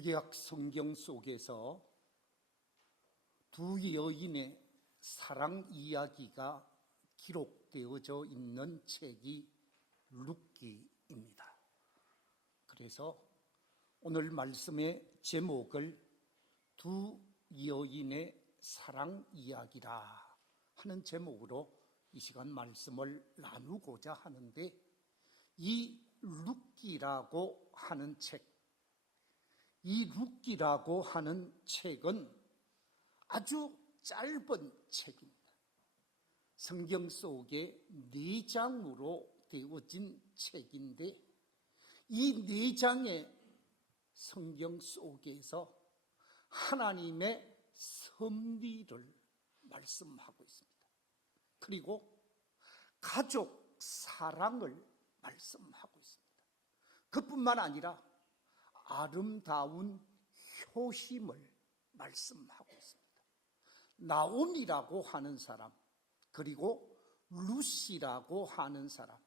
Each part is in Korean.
구약 성경 속에서 두 여인의 사랑 이야기가 기록되어져 있는 책이 룻기입니다. 그래서 오늘 말씀의 제목을 두 여인의 사랑 이야기라 하는 제목으로 이 시간 말씀을 나누고자 하는데, 이 룻기라고 하는 책, 이 룻기라고 하는 책은 아주 짧은 책입니다. 성경 속에 4장으로 되어진 책인데, 이 4장의 성경 속에서 하나님의 섭리를 말씀하고 있습니다. 그리고 가족 사랑을 말씀하고 있습니다. 그뿐만 아니라 아름다운 효심을 말씀하고 있습니다. 나옴이라고 하는 사람, 그리고 룻이라고 하는 사람,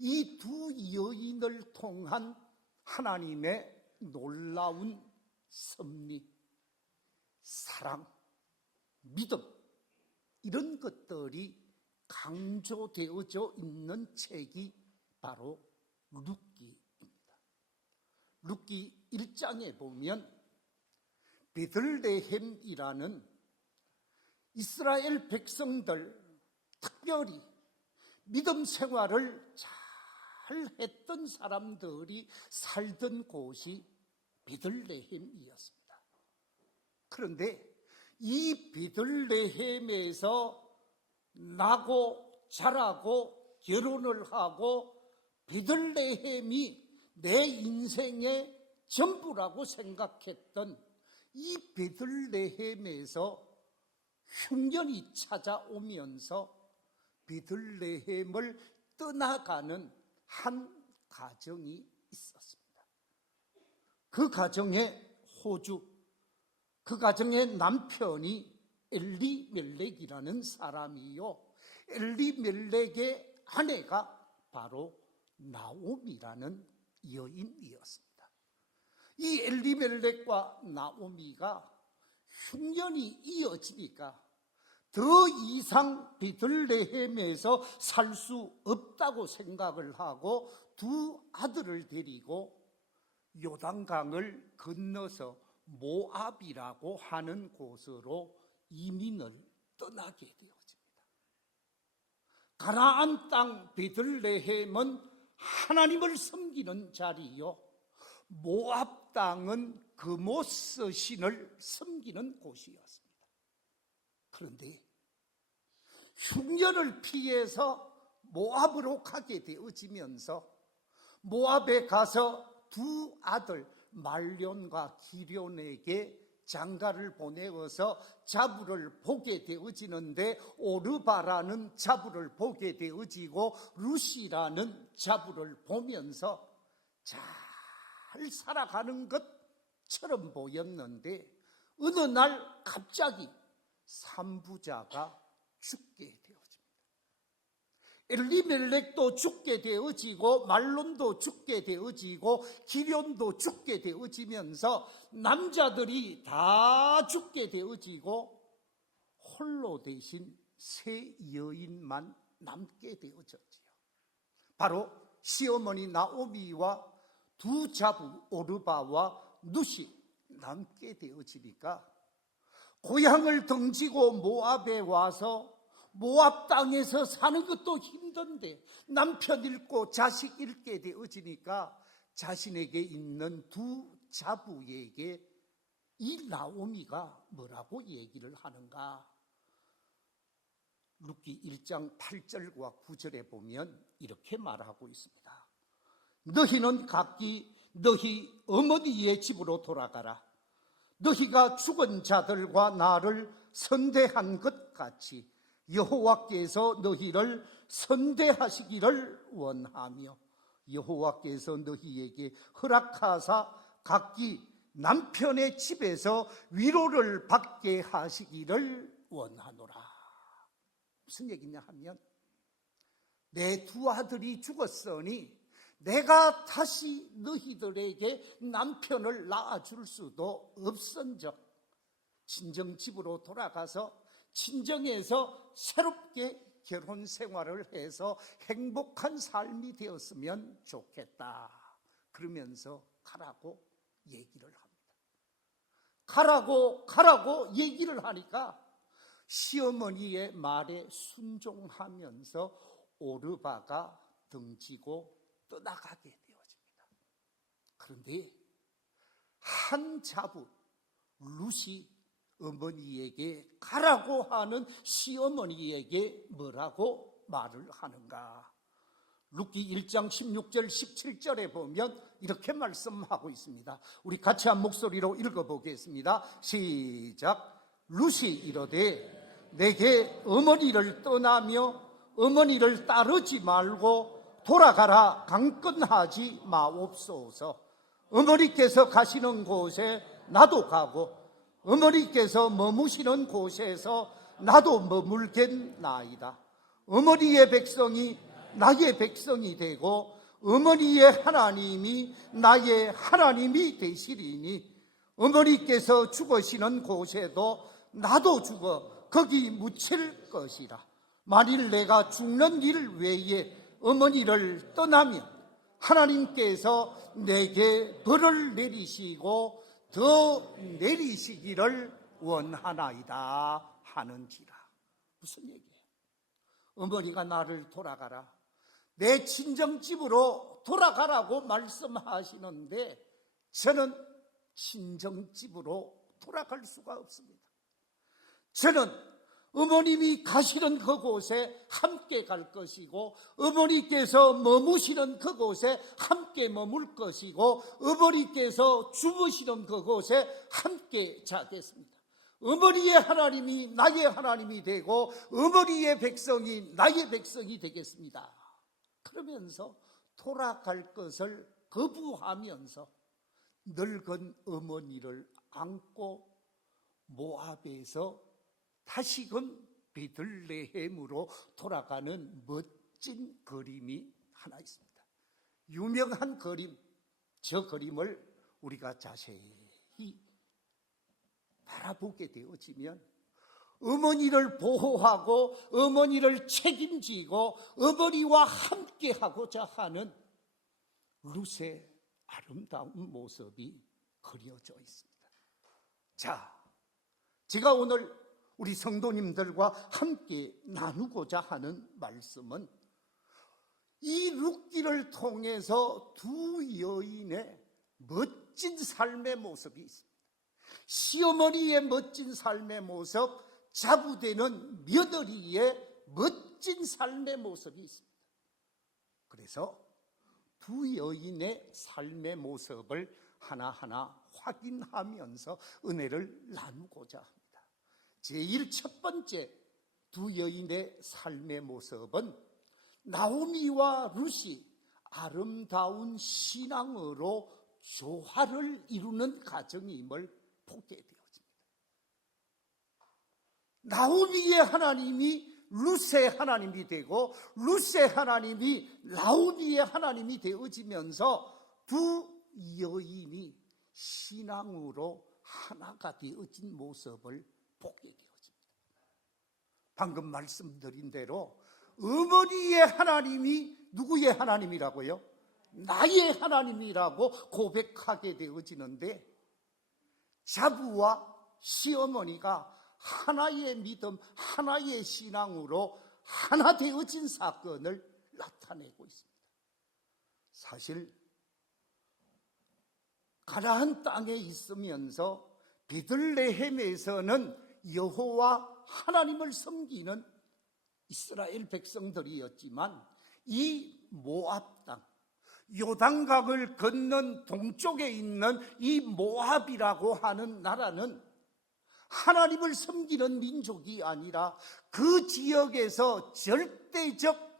이 두 여인을 통한 하나님의 놀라운 섭리, 사랑, 믿음, 이런 것들이 강조되어져 있는 책이 바로 룻기입니다. 룻기 1장에 보면 베들레헴이라는 이스라엘 백성들, 특별히 믿음 생활을 잘 했던 사람들이 살던 곳이 베들레헴이었습니다. 그런데 이 베들레헴에서 나고 자라고 결혼을 하고 베들레헴이 내 인생의 전부라고 생각했던 이 베들레헴에서 흉년이 찾아오면서 베들레헴을 떠나가는 한 가정이 있었습니다. 그 가정의 호주, 그 가정의 남편이 엘리멜렉이라는 사람이요, 엘리멜렉의 아내가 바로 나오미라는 여인이었습니다. 이 엘리멜렉과 나오미가 흉년이 이어지니까 더 이상 베들레헴에서 살 수 없다고 생각을 하고 두 아들을 데리고 요단강을 건너서 모압이라고 하는 곳으로 이민을 떠나게 되어집니다. 가나안 땅 베들레헴은 하나님을 섬기는 자리요, 모압 땅은 그모스 신을 섬기는 곳이었습니다. 그런데 흉년을 피해서 모압으로 가게 되어지면서 모압에 가서 두 아들 말론과 기련에게 장가를 보내어서 자부를 보게 되어지는데, 오르바라는 자부를 보게 되어지고 룻이라는 자부를 보면서 잘 살아가는 것처럼 보였는데, 어느 날 갑자기 산부자가 죽게 되어집니다. 엘리멜렉도 죽게 되어지고 말론도 죽게 되어지고 기련도 죽게 되어지면서 남자들이 다 죽게 되어지고 홀로 대신 세 여인만 남게 되어졌지요. 바로 시어머니 나오미와 두 자부 오르바와 룻이 남게 되어지니까 고향을 덩지고 모압에 와서 모압 땅에서 사는 것도 힘든데 남편 잃고 자식 잃게 되어지니까 자신에게 있는 두 자부에게 이 나오미가 뭐라고 얘기를 하는가? 룻기 1장 8절과 9절에 보면 이렇게 말하고 있습니다. 너희는 각기 너희 어머니의 집으로 돌아가라. 너희가 죽은 자들과 나를 선대한 것 같이 여호와께서 너희를 선대하시기를 원하며 여호와께서 너희에게 허락하사 각기 남편의 집에서 위로를 받게 하시기를 원하노라. 무슨 얘기냐 하면, 내 두 아들이 죽었으니 내가 다시 너희들에게 남편을 낳아줄 수도 없은즉 친정집으로 돌아가서 친정에서 새롭게 결혼 생활을 해서 행복한 삶이 되었으면 좋겠다. 그러면서 가라고 얘기를 합니다. 가라고 얘기를 하니까 시어머니의 말에 순종하면서 오르바가 등지고 떠나가게 되어집니다. 그런데 한 자부 룻이 어머니에게 가라고 하는 시어머니에게 뭐라고 말을 하는가? 룻기 1장 16절 17절에 보면 이렇게 말씀하고 있습니다. 우리 같이 한 목소리로 읽어보겠습니다. 시작. 룻이 이르되 내게 어머니를 떠나며 어머니를 따르지 말고 돌아가라 강권하지 마옵소서. 어머니께서 가시는 곳에 나도 가고 어머니께서 머무시는 곳에서 나도 머물겠나이다. 어머니의 백성이 나의 백성이 되고 어머니의 하나님이 나의 하나님이 되시리니 어머니께서 죽으시는 곳에도 나도 죽어 거기 묻힐 것이라. 만일 내가 죽는 일 외에 어머니를 떠나면 하나님께서 내게 벌을 내리시고 더 내리시기를 원하나이다 하는지라. 무슨 얘기예요? 어머니가 나를 돌아가라, 내 친정집으로 돌아가라고 말씀하시는데 저는 친정집으로 돌아갈 수가 없습니다. 저는 어머님이 가시는 그곳에 함께 갈 것이고 어머니께서 머무시는 그곳에 함께 머물 것이고 어머니께서 주무시는 그곳에 함께 자겠습니다. 어머니의 하나님이 나의 하나님이 되고 어머니의 백성이 나의 백성이 되겠습니다. 그러면서 돌아갈 것을 거부하면서 늙은 어머니를 안고 모압에서 다시금 베들레헴으로 돌아가는 멋진 그림이 하나 있습니다. 유명한 그림, 저 그림을 우리가 자세히 바라보게 되어지면 어머니를 보호하고 어머니를 책임지고 어머니와 함께하고자 하는 룻의 아름다운 모습이 그려져 있습니다. 자, 제가 오늘 우리 성도님들과 함께 나누고자 하는 말씀은 이 룻기를 통해서 두 여인의 멋진 삶의 모습이 있습니다. 시어머니의 멋진 삶의 모습, 자부되는 며느리의 멋진 삶의 모습이 있습니다. 그래서 두 여인의 삶의 모습을 하나하나 확인하면서 은혜를 나누고자 합니다. 제일 첫 번째 두 여인의 삶의 모습은 나오미와 룻이 아름다운 신앙으로 조화를 이루는 가정임을 보게 되어집니다. 나오미의 하나님이 룻의 하나님이 되고 룻의 하나님이 나오미의 하나님이 되어지면서 두 여인이 신앙으로 하나가 되어진 모습을 보게 되어집니다. 방금 말씀드린 대로 어머니의 하나님이 누구의 하나님이라고요? 나의 하나님이라고 고백하게 되어지는데 자부와 시어머니가 하나의 믿음, 하나의 신앙으로 하나 되어진 사건을 나타내고 있습니다. 사실 가나안 땅에 있으면서 베들레헴에서는 여호와 하나님을 섬기는 이스라엘 백성들이었지만 이 모압 땅, 요단강을 건넌 동쪽에 있는 이 모압이라고 하는 나라는 하나님을 섬기는 민족이 아니라 그 지역에서 절대적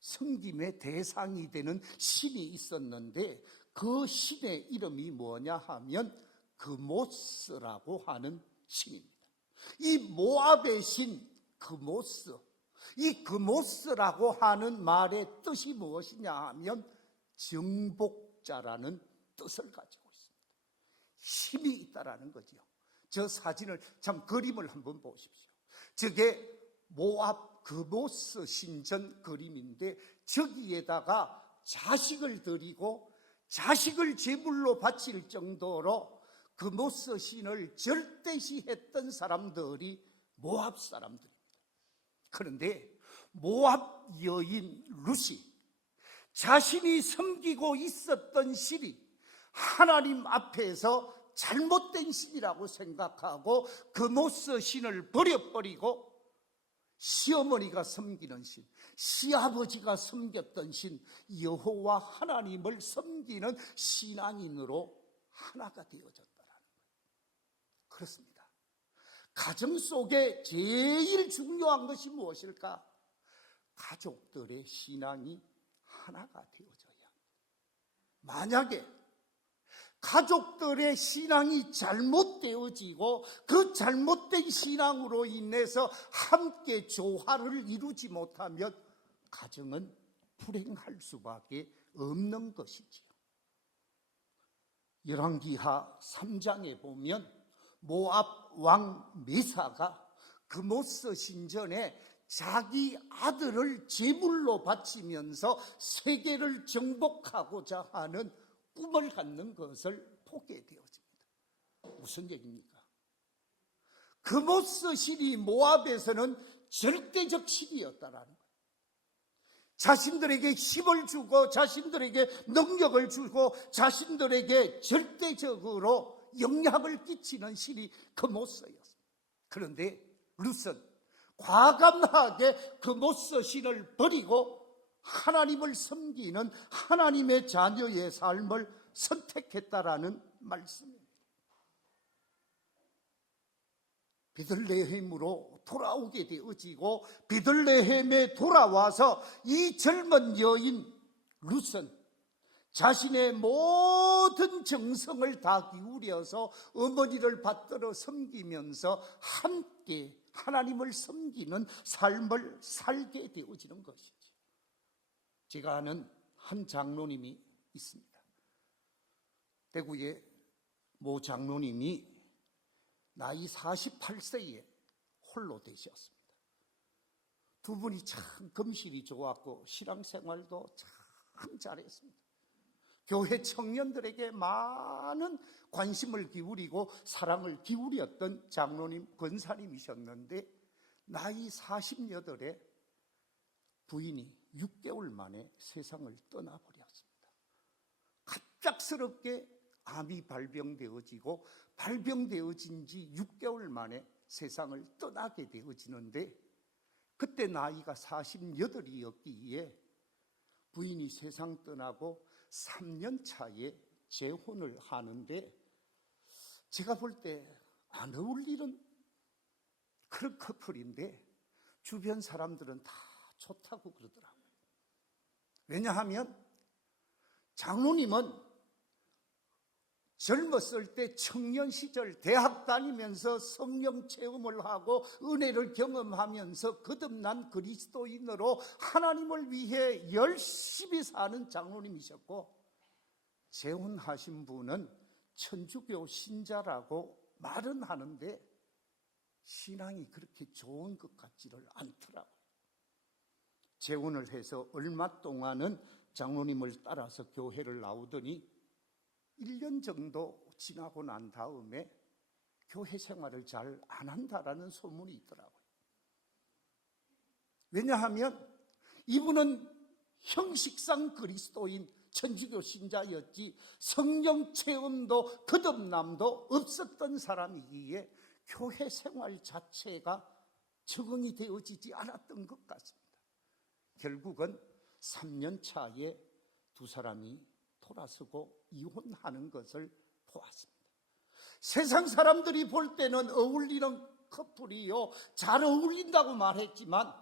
섬김의 대상이 되는 신이 있었는데 그 신의 이름이 뭐냐 하면 그모스라고 하는 신입니다. 이 모압의 신 그모스, 이 그모스라고 하는 말의 뜻이 무엇이냐 하면 정복자라는 뜻을 가지고 있습니다. 힘이 있다라는 거죠. 저 사진을 참 그림을 한번 보십시오. 저게 모압 그모스 신전 그림인데 저기에다가 자식을 드리고 자식을 제물로 바칠 정도로 그모스 신을 절대시했던 사람들이 모압 사람들입니다. 그런데 모압 여인 룻이 자신이 섬기고 있었던 신이 하나님 앞에서 잘못된 신이라고 생각하고 그모스 신을 버려버리고 시어머니가 섬기는 신, 시아버지가 섬겼던 신 여호와 하나님을 섬기는 신앙인으로 하나가 되어졌다는 거예요. 그렇습니다. 가정 속에 제일 중요한 것이 무엇일까? 가족들의 신앙이 하나가 되어져야 합니다. 만약에 가족들의 신앙이 잘못되어지고 그 잘못된 신앙으로 인해서 함께 조화를 이루지 못하면 가정은 불행할 수밖에 없는 것이지요. 열왕기하 3장에 보면 모압 왕 메사가 그모스 신전에 자기 아들을 제물로 바치면서 세계를 정복하고자 하는 꿈을 갖는 것을 보게 되어집니다. 무슨 얘기입니까? 그모스 신이 모압에서는 절대적 신이었다라는 거예요. 자신들에게 힘을 주고 자신들에게 능력을 주고 자신들에게 절대적으로 영향을 끼치는 신이 그모스였습니다. 그런데 룻은 과감하게 그모스 신을 버리고 하나님을 섬기는 하나님의 자녀의 삶을 선택했다라는 말씀입니다. 베들레헴으로 돌아오게 되어지고 베들레헴에 돌아와서 이 젊은 여인 룻은 자신의 모든 정성을 다 기울여서 어머니를 받들어 섬기면서 함께 하나님을 섬기는 삶을 살게 되어지는 것이죠. 제가 아는 한 장로님이 있습니다. 대구의 모 장로님이 나이 48세에 홀로 되셨습니다. 두 분이 참 금실이 좋았고 신앙생활도 참 잘했습니다. 교회 청년들에게 많은 관심을 기울이고 사랑을 기울였던 장로님, 권사님이셨는데 나이 48에 부인이 6개월 만에 세상을 떠나버렸습니다. 갑작스럽게 암이 발병되어지고 발병되어진 지 6개월 만에 세상을 떠나게 되어지는데 그때 나이가 48이었기에 부인이 세상 떠나고 3년 차에 재혼을 하는데 제가 볼 때 안 어울리는 그런 커플인데 주변 사람들은 다 좋다고 그러더라고요. 왜냐하면 장로님은 젊었을 때 청년 시절 대학 다니면서 성령 체험을 하고 은혜를 경험하면서 거듭난 그리스도인으로 하나님을 위해 열심히 사는 장로님이셨고 재혼하신 분은 천주교 신자라고 말은 하는데 신앙이 그렇게 좋은 것 같지를 않더라고요. 재혼을 해서 얼마 동안은 장로님을 따라서 교회를 나오더니 1년 정도 지나고 난 다음에 교회 생활을 잘 안 한다라는 소문이 있더라고요. 왜냐하면 이분은 형식상 그리스도인 천주교 신자였지 성령 체험도 거듭남도 없었던 사람이기에 교회 생활 자체가 적응이 되어지지 않았던 것 같습니다. 결국은 3년 차에 두 사람이 돌아서고 이혼하는 것을 보았습니다. 세상 사람들이 볼 때는 어울리는 커플이요 잘 어울린다고 말했지만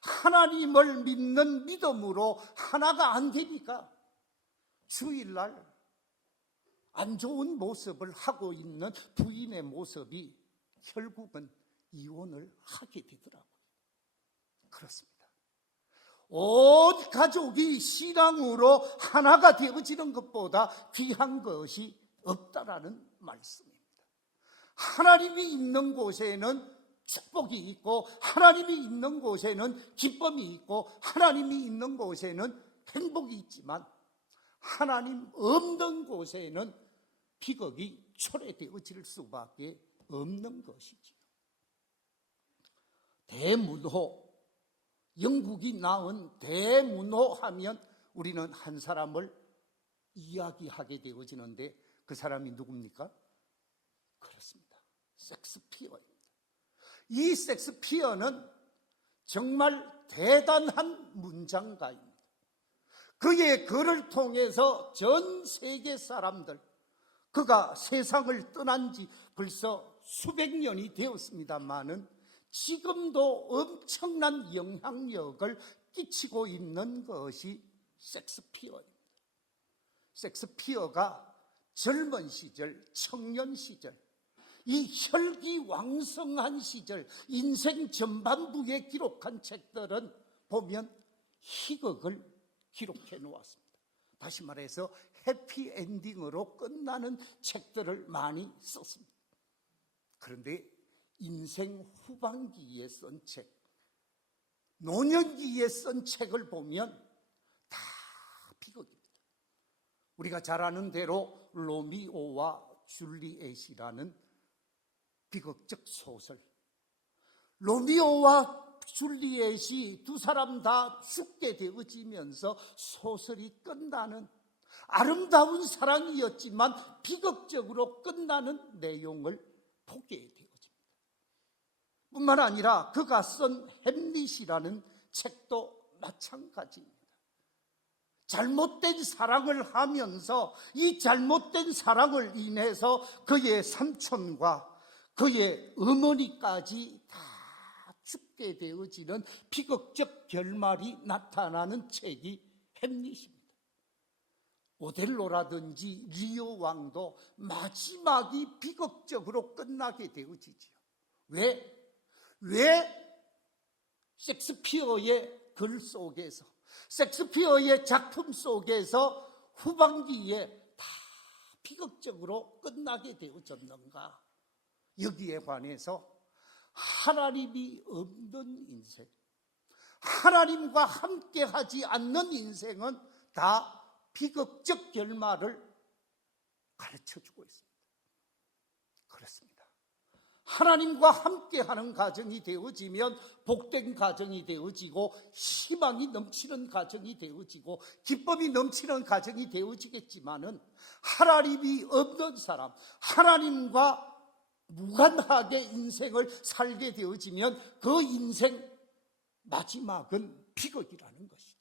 하나님을 믿는 믿음으로 하나가 안 되니까 주일날 안 좋은 모습을 하고 있는 부인의 모습이 결국은 이혼을 하게 되더라고요. 그렇습니다. 온 가족이 신앙으로 하나가 되어지는 것보다 귀한 것이 없다라는 말씀입니다. 하나님이 있는 곳에는 축복이 있고, 하나님이 있는 곳에는 기쁨이 있고, 하나님이 있는 곳에는 행복이 있지만, 하나님 없는 곳에는 비극이 초래되어질 수밖에 없는 것이지요. 대문호, 영국이 낳은 대문호 하면 우리는 한 사람을 이야기하게 되어지는데, 그 사람이 누굽니까? 그렇습니다. 섹스피어입니다. 이 섹스피어는 정말 대단한 문장가입니다. 그의 글을 통해서 전 세계 사람들, 그가 세상을 떠난 지 벌써 수백 년이 되었습니다마는 지금도 엄청난 영향력을 끼치고 있는 것이 섹스피어입니다. 섹스피어가 젊은 시절, 청년 시절, 이 혈기왕성한 시절, 인생 전반부에 기록한 책들은 보면 희극을 기록해 놓았습니다. 다시 말해서 해피엔딩으로 끝나는 책들을 많이 썼습니다. 그런데 인생 후반기에 쓴 책, 노년기에 쓴 책을 보면 다 비극입니다. 우리가 잘 아는 대로 로미오와 줄리엣이라는 비극적 소설, 로미오와 줄리엣이 두 사람 다 죽게 되어지면서 소설이 끝나는 아름다운 사랑이었지만 비극적으로 끝나는 내용을 보게 되어집니다. 뿐만 아니라 그가 쓴 햄릿이라는 책도 마찬가지입니다. 잘못된 사랑을 하면서 이 잘못된 사랑을 인해서 그의 삼촌과 그의 어머니까지 다 죽게 되어지는 비극적 결말이 나타나는 책이 햄릿입니다. 오델로라든지 리오 왕도 마지막이 비극적으로 끝나게 되어지지요. 왜 섹스피어의 글 속에서, 섹스피어의 작품 속에서 후반기에 다 비극적으로 끝나게 되어졌는가? 여기에 관해서 하나님이 없는 인생, 하나님과 함께하지 않는 인생은 다 비극적 결말을 가르쳐주고 있습니다. 그렇습니다. 하나님과 함께하는 가정이 되어지면 복된 가정이 되어지고, 희망이 넘치는 가정이 되어지고, 기쁨이 넘치는 가정이 되어지겠지만은 하나님이 없는 사람, 하나님과 무관하게 인생을 살게 되어지면 그 인생 마지막은 비극이라는 것이죠.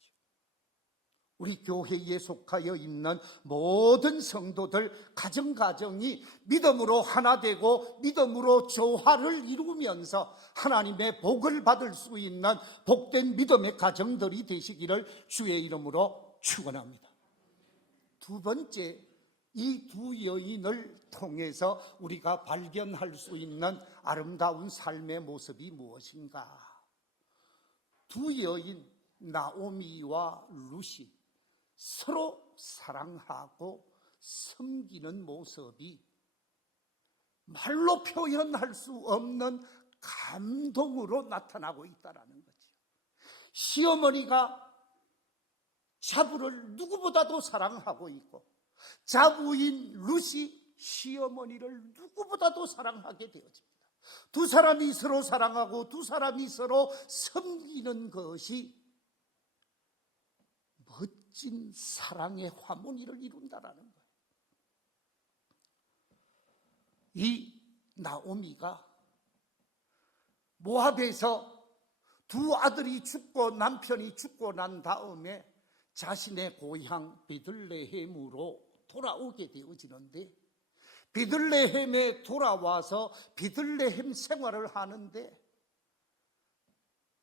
우리 교회에 속하여 있는 모든 성도들 가정이 믿음으로 하나 되고 믿음으로 조화를 이루면서 하나님의 복을 받을 수 있는 복된 믿음의 가정들이 되시기를 주의 이름으로 축원합니다. 두 번째, 이 두 여인을 통해서 우리가 발견할 수 있는 아름다운 삶의 모습이 무엇인가? 두 여인 나오미와 룻이 서로 사랑하고 섬기는 모습이 말로 표현할 수 없는 감동으로 나타나고 있다는 거죠. 시어머니가 자부를 누구보다도 사랑하고 있고, 자부인 룻이 시어머니를 누구보다도 사랑하게 되어집니다. 두 사람이 서로 사랑하고 두 사람이 서로 섬기는 것이 멋진 사랑의 화목리를 이룬다라는 거예요. 이 나오미가 모압에서 두 아들이 죽고 남편이 죽고 난 다음에 자신의 고향 베들레헴으로 돌아오게 되어지는데, 베들레헴에 돌아와서 베들레헴 생활을 하는데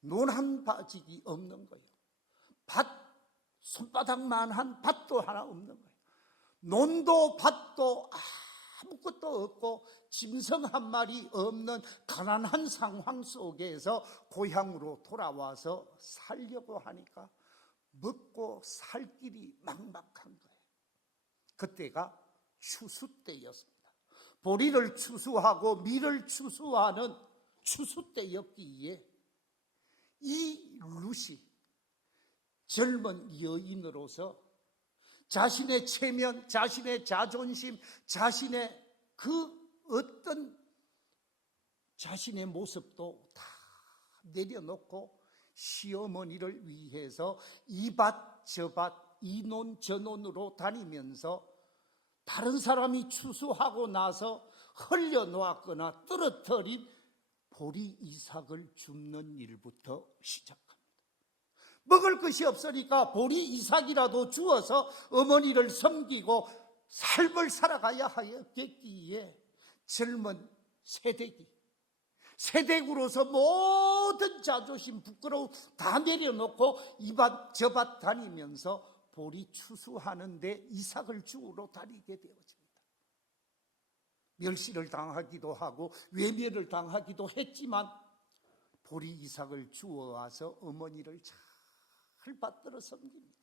논 한 바지기 없는 거예요. 손바닥만한 밭도 하나 없는 거예요. 논도 밭도 아무것도 없고 짐승 한 마리 없는 가난한 상황 속에서 고향으로 돌아와서 살려고 하니까 먹고 살 길이 막막한 거예요. 그때가 추수 때였습니다. 보리를 추수하고 밀을 추수하는 추수 때였기에 이 룻이 젊은 여인으로서 자신의 체면, 자신의 자존심, 자신의 그 어떤 자신의 모습도 다 내려놓고 시어머니를 위해서 이밭 저밭 이논 저논으로 다니면서 다른 사람이 추수하고 나서 흘려놓았거나 떨어뜨린 보리 이삭을 줍는 일부터 시작합니다. 먹을 것이 없으니까 보리 이삭이라도 주어서 어머니를 섬기고 삶을 살아가야 하였겠기에 젊은 새댁으로서 모든 자존심 부끄러움 다 내려놓고 이밭 저밭 다니면서 보리 추수하는데 이삭을 주우러 다니게 되어집니다. 멸시를 당하기도 하고 외면을 당하기도 했지만 보리 이삭을 주워와서 어머니를 잘 받들어 섬깁니다.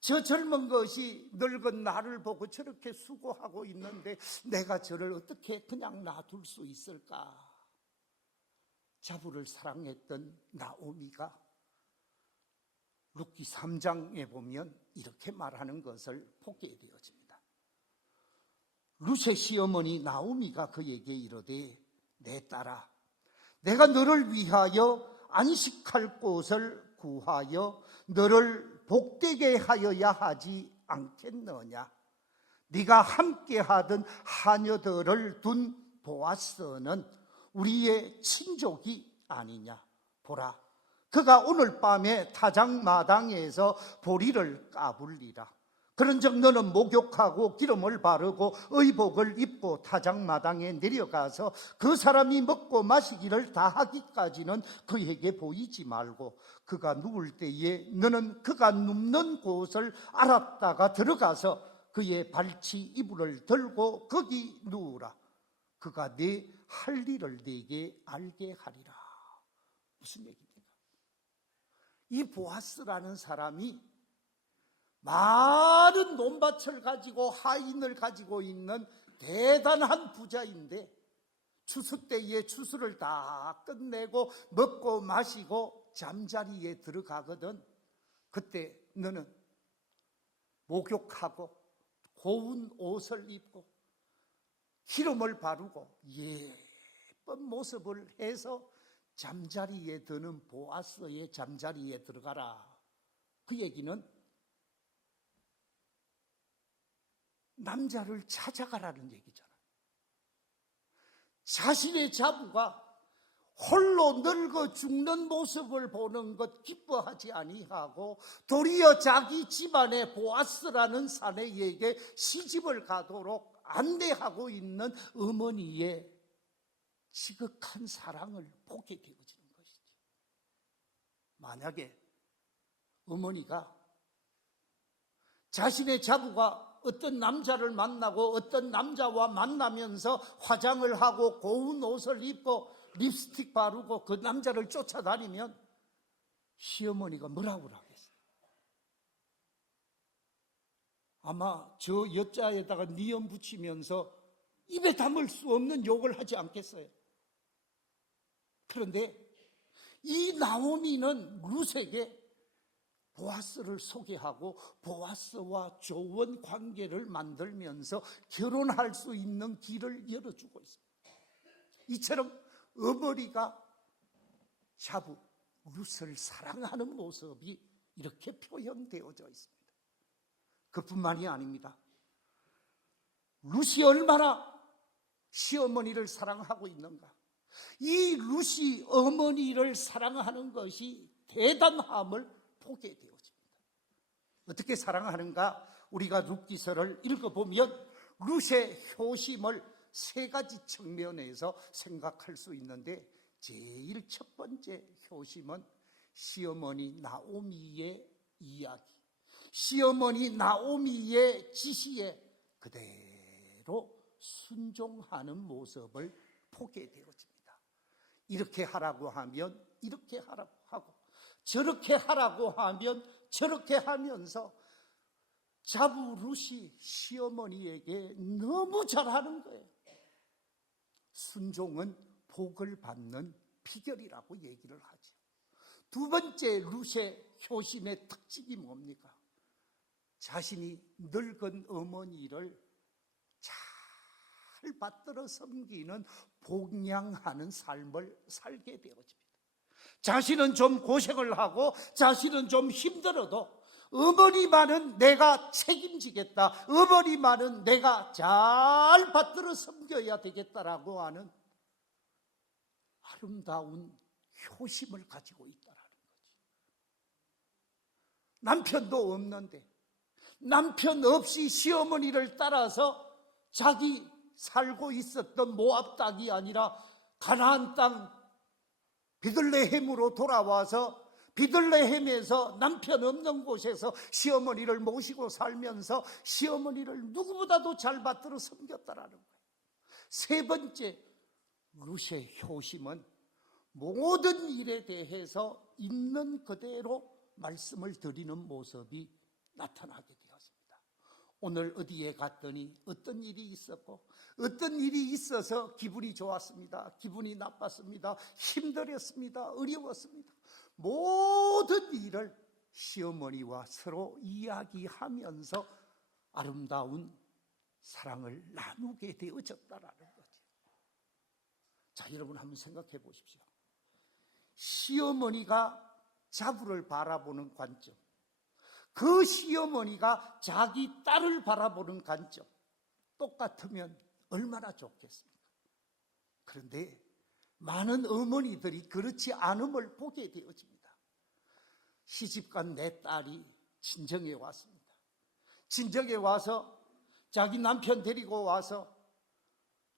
저 젊은 것이 늙은 나를 보고 저렇게 수고하고 있는데 내가 저를 어떻게 그냥 놔둘 수 있을까? 자부를 사랑했던 나오미가 룻기 3장에 보면 이렇게 말하는 것을 보게 되어집니다. 룻의 시어머니 나오미가 그에게 이르되 내 딸아, 내가 너를 위하여 안식할 곳을 구하여 너를 복되게 하여야 하지 않겠느냐? 네가 함께하던 하녀들을 둔 보아스는 우리의 친족이 아니냐? 보라, 그가 오늘 밤에 타작마당에서 보리를 까불리라. 그런즉 너는 목욕하고 기름을 바르고 의복을 입고 타작마당에 내려가서 그 사람이 먹고 마시기를 다 하기까지는 그에게 보이지 말고 그가 누울 때에 너는 그가 눕는 곳을 알았다가 들어가서 그의 발치 이불을 들고 거기 누우라. 그가 네 할 일을 네게 알게 하리라. 무슨 얘기입니까? 이 보아스라는 사람이 많은 논밭을 가지고 하인을 가지고 있는 대단한 부자인데 추수 때에 추수를 다 끝내고 먹고 마시고 잠자리에 들어가거든. 그때 너는 목욕하고 고운 옷을 입고 기름을 바르고 예쁜 모습을 해서 잠자리에 드는 보아스의 잠자리에 들어가라. 그 얘기는 남자를 찾아가라는 얘기잖아요. 자신의 자부가 홀로 늙어 죽는 모습을 보는 것 기뻐하지 아니하고 도리어 자기 집안의 보아스라는 사내에게 시집을 가도록 안내하고 있는 어머니의 지극한 사랑을 보게 되어지는 것이죠. 만약에 어머니가 자신의 자부가 어떤 남자를 만나고 어떤 남자와 만나면서 화장을 하고 고운 옷을 입고 립스틱 바르고 그 남자를 쫓아다니면 시어머니가 뭐라고 하겠어요? 아마 저 여자에다가 니은 붙이면서 입에 담을 수 없는 욕을 하지 않겠어요? 그런데 이 나오미는 룻에게 보아스를 소개하고 보아스와 좋은 관계를 만들면서 결혼할 수 있는 길을 열어주고 있습니다. 이처럼 어머니가 자부 룻을 사랑하는 모습이 이렇게 표현되어져 있습니다. 그뿐만이 아닙니다. 룻이 얼마나 시어머니를 사랑하고 있는가. 이 룻이 어머니를 사랑하는 것이 대단함을 보게 되어집니다. 어떻게 사랑하는가? 우리가 룻기서를 읽어보면 룻의 효심을 세 가지 측면에서 생각할 수 있는데 제일 첫 번째 효심은 시어머니 나오미의 이야기, 시어머니 나오미의 지시에 그대로 순종하는 모습을 보게 되어집니다. 이렇게 하라고 하면 이렇게 하라고 하고 저렇게 하라고 하면 저렇게 하면서 자부 룻이 시어머니에게 너무 잘하는 거예요. 순종은 복을 받는 비결이라고 얘기를 하죠. 두 번째 룻의 효심의 특징이 뭡니까? 자신이 늙은 어머니를 잘 받들어 섬기는 복양하는 삶을 살게 되어집니다. 자신은 좀 고생을 하고 자신은 좀 힘들어도 어머니만은 내가 책임지겠다, 어머니만은 내가 잘 받들어 섬겨야 되겠다라고 하는 아름다운 효심을 가지고 있다라는 거지. 남편도 없는데 남편 없이 시어머니를 따라서 자기 살고 있었던 모압 땅이 아니라 가나안 땅 베들레헴으로 돌아와서 베들레헴에서 남편 없는 곳에서 시어머니를 모시고 살면서 시어머니를 누구보다도 잘 받들어 섬겼다라는 거예요. 세 번째 룻의 효심은 모든 일에 대해서 있는 그대로 말씀을 드리는 모습이 나타나게 되었습니다. 오늘 어디에 갔더니 어떤 일이 있었고 어떤 일이 있어서 기분이 좋았습니다, 기분이 나빴습니다, 힘들었습니다, 어려웠습니다. 모든 일을 시어머니와 서로 이야기하면서 아름다운 사랑을 나누게 되어졌다라는 거죠. 자, 여러분 한번 생각해 보십시오. 시어머니가 자부를 바라보는 관점, 그 시어머니가 자기 딸을 바라보는 관점 똑같으면 얼마나 좋겠습니까? 그런데 많은 어머니들이 그렇지 않음을 보게 되어집니다. 시집간 내 딸이 친정에 왔습니다. 친정에 와서 자기 남편 데리고 와서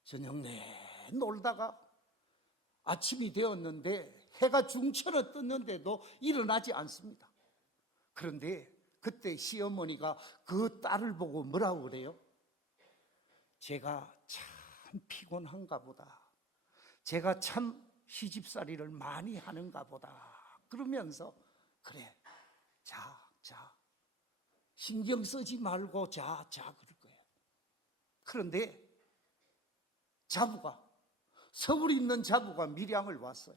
저녁 내 놀다가 아침이 되었는데 해가 중천에 떴는데도 일어나지 않습니다. 그런데 그때 시어머니가 그 딸을 보고 뭐라고 그래요? 제가 참 피곤한가 보다, 제가 참 시집살이를 많이 하는가 보다 그러면서 그래, 자 신경 쓰지 말고 자 그럴 거예요. 그런데 자부가, 서울에 있는 자부가 밀양을 왔어요.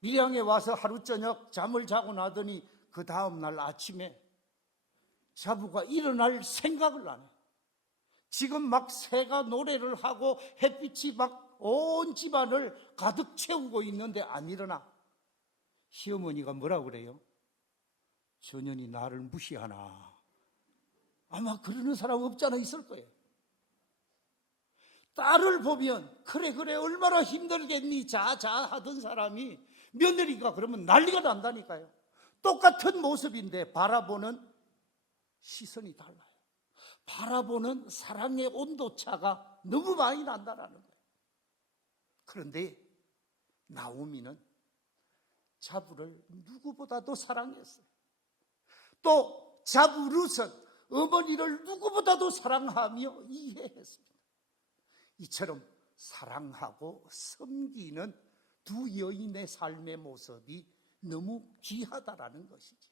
밀양에 와서 하루 저녁 잠을 자고 나더니 그 다음날 아침에 자부가 일어날 생각을 안 해요. 지금 막 새가 노래를 하고 햇빛이 막 온 집안을 가득 채우고 있는데 안 일어나. 시어머니가 뭐라고 그래요? 저년이 나를 무시하나. 아마 그러는 사람 없잖아, 있을 거예요. 딸을 보면 그래 얼마나 힘들겠니 자 하던 사람이 며느리가 그러면 난리가 난다니까요. 똑같은 모습인데 바라보는 시선이 달라요. 바라보는 사랑의 온도차가 너무 많이 난다라는 거예요. 그런데 나오미는 자부를 누구보다도 사랑했어요. 또 자부 룻은 어머니를 누구보다도 사랑하며 이해했습니다. 이처럼 사랑하고 섬기는 두 여인의 삶의 모습이 너무 귀하다라는 것이죠.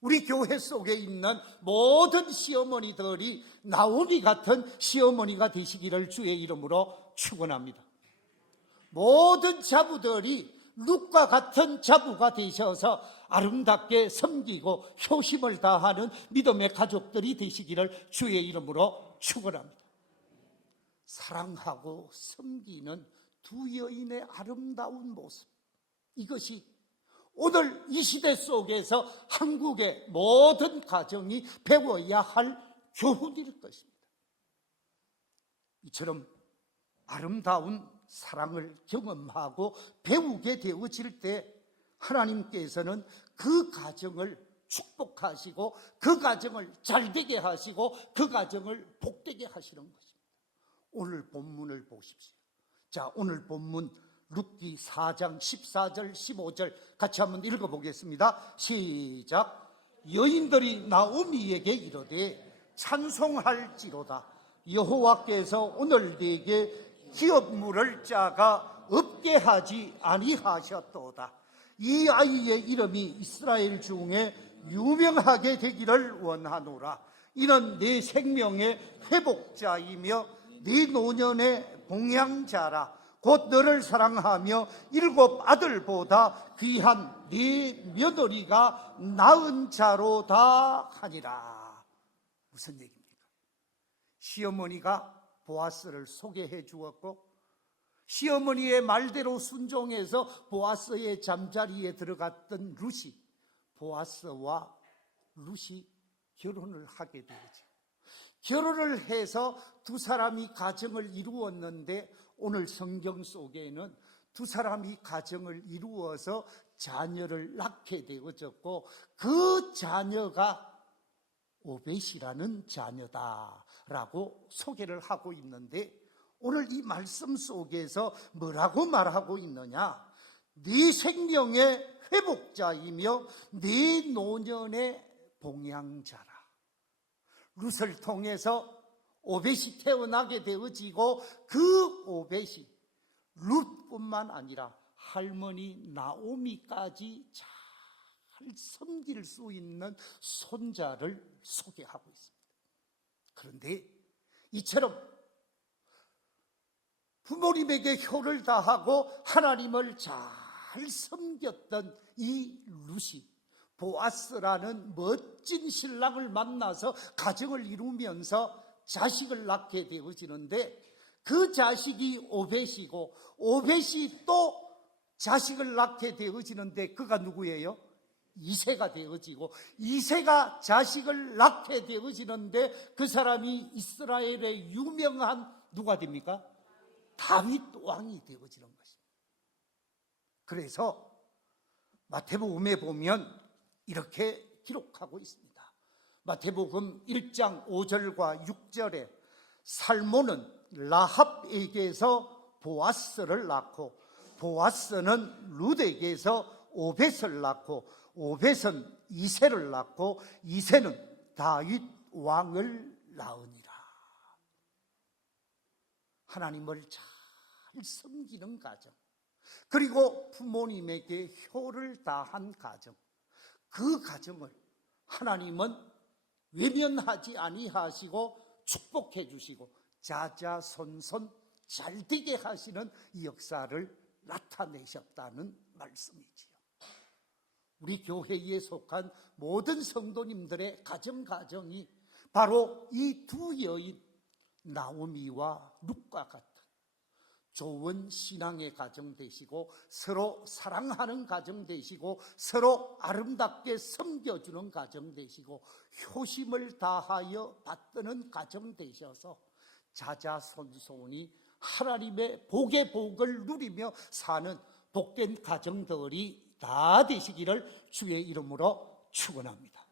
우리 교회 속에 있는 모든 시어머니들이 나오미 같은 시어머니가 되시기를 주의 이름으로 축원합니다. 모든 자부들이 룻과 같은 자부가 되셔서 아름답게 섬기고 효심을 다하는 믿음의 가족들이 되시기를 주의 이름으로 축원합니다. 사랑하고 섬기는 두 여인의 아름다운 모습, 이것이 오늘 이 시대 속에서 한국의 모든 가정이 배워야 할 교훈일 것입니다. 이처럼 아름다운 사랑을 경험하고 배우게 되어질 때 하나님께서는 그 가정을 축복하시고 그 가정을 잘되게 하시고 그 가정을 복되게 하시는 것입니다. 오늘 본문을 보십시오. 자, 오늘 본문 룻기 4장 14절 15절 같이 한번 읽어보겠습니다. 시작. 여인들이 나오미에게 이르되 찬송할지로다. 여호와께서 오늘 네게 기업 물을 자가 없게 하지 아니하셨도다. 이 아이의 이름이 이스라엘 중에 유명하게 되기를 원하노라. 이는 내 생명의 회복자이며 네 노년의 봉양자라. 곧 너를 사랑하며 7 아들보다 귀한 네 며느리가 낳은 자로다 하니라. 무슨 얘기입니까? 시어머니가 보아스를 소개해 주었고, 시어머니의 말대로 순종해서 보아스의 잠자리에 들어갔던 룻이, 보아스와 룻이 결혼을 하게 되죠. 결혼을 해서 두 사람이 가정을 이루었는데, 오늘 성경 속에는 두 사람이 가정을 이루어서 자녀를 낳게 되어졌고, 그 자녀가 오벳이라는 자녀다라고 소개를 하고 있는데, 오늘 이 말씀 속에서 뭐라고 말하고 있느냐? 네 생명의 회복자이며 네 노년의 봉양자라. 룻을 통해서 오벳이 태어나게 되어지고, 그 오벳이 룻뿐만 아니라 할머니 나오미까지 잘 섬길 수 있는 손자를 소개하고 있습니다. 그런데 이처럼 부모님에게 효를 다하고 하나님을 잘 섬겼던 이 룻이 보아스라는 멋진 신랑을 만나서 가정을 이루면서 자식을 낳게 되어지는데, 그 자식이 오벳이고, 오벳이 또 자식을 낳게 되어지는데, 그가 누구예요? 이새가 되어지고, 이새가 자식을 낳게 되어지는데, 그 사람이 이스라엘의 유명한 누가 됩니까? 다윗 왕이 되어지는 것입니다. 그래서 마태복음에 보면 이렇게 기록하고 있습니다. 마태복음 1장 5절과 6절에 살모는 라합에게서 보아스를 낳고, 보아스는 룻에게서 오벳을 낳고, 오벳은 이새를 낳고, 이새는 다윗 왕을 낳으니라. 하나님을 잘 섬기는 가정, 그리고 부모님에게 효를 다한 가정, 그 가정을 하나님은 외면하지 아니하시고 축복해 주시고 자자손손 잘되게 하시는 이 역사를 나타내셨다는 말씀이지요. 우리 교회에 속한 모든 성도님들의 가정이 바로 이 두 여인 나오미와 룻과 같은 좋은 신앙의 가정 되시고, 서로 사랑하는 가정 되시고, 서로 아름답게 섬겨주는 가정 되시고, 효심을 다하여 받드는 가정 되셔서 자자손손이 하나님의 복의 복을 누리며 사는 복된 가정들이 다 되시기를 주의 이름으로 축원합니다.